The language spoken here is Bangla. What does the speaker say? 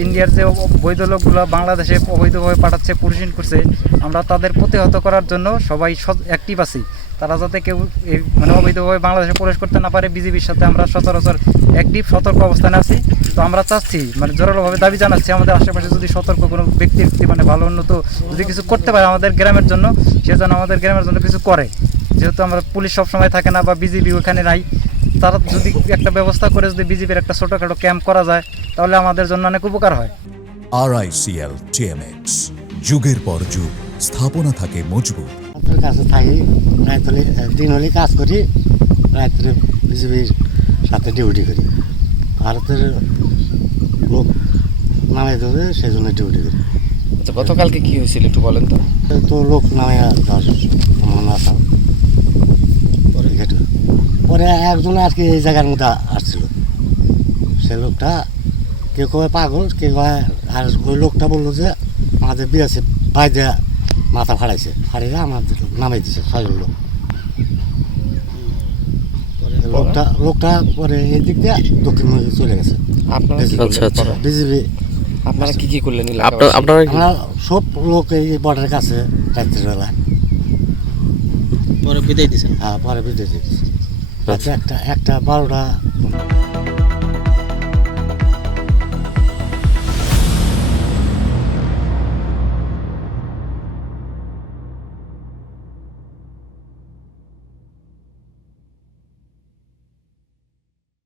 ইন্ডিয়ার যে বৈধ লোকগুলো বাংলাদেশে অবৈধভাবে পাঠাচ্ছে, পুলিশিং করছে, আমরা তাদের প্রতিহত করার জন্য সবাই অ্যাক্টিভ আছি। তারা যাতে কেউ মানে অবৈধভাবে বাংলাদেশে প্রবেশ করতে না পারে, বিজিবির সাথে আমরা সচরাচর অ্যাক্টিভ সতর্ক অবস্থানে আছি। তো আমরা চাচ্ছি, মানে জোরালোভাবে দাবি জানাচ্ছি, আমাদের আশেপাশে যদি সতর্ক কোনো ব্যক্তি মানে ভালো উন্নত যদি কিছু করতে পারে আমাদের গ্রামের জন্য, সে যেন আমাদের গ্রামের জন্য কিছু করে। যেহেতু আমরা পুলিশ সবসময় থাকে না বা বিজিবি ওখানে নাই, তারা যদি একটা ব্যবস্থা করে যদি বিজিবির একটা ছোটোখাটো ক্যাম্প করা যায় তাহলে আমাদের জন্য অনেক উপকার হয়। RICL TMX, যুগের পর যুগ স্থাপনা থাকে মজবুত। কাছে থাকি, রাত্রে দিন হলে কাজ করি, রাত্রে বিজিবির সাথে ডিউটি করি। ভারতের লোক নামে দেবে, সেই জন্য ডিউটি করি। আচ্ছা, গতকালকে কি হয়েছিল একটু বলেন তো? তো লোক নামে আসা পরে একজন আর কি এই জায়গার মধ্যে আসছিল। সে লোকটা কেউ কয় পাগল, কেউ কয়, আর ওই লোকটা বললো যে আমাদের বিয়েছে বাইরে মাথা ফাড়াইছে, ফাড়িয়ে আমাদের নামে দিছে 6 লোক। লোকটা পরে এই দিক দিয়ে দক্ষিণ মুখে চলে গেছে। আপনারা বিজিবি আপনারা কি করলেন? আমরা সব লোক এই বর্ডারের কাছে রাত্রিবেলায় পরে বিদায় দিয়েছেন? হ্যাঁ, পরে বিদায় দিয়েছে। একটা 12টা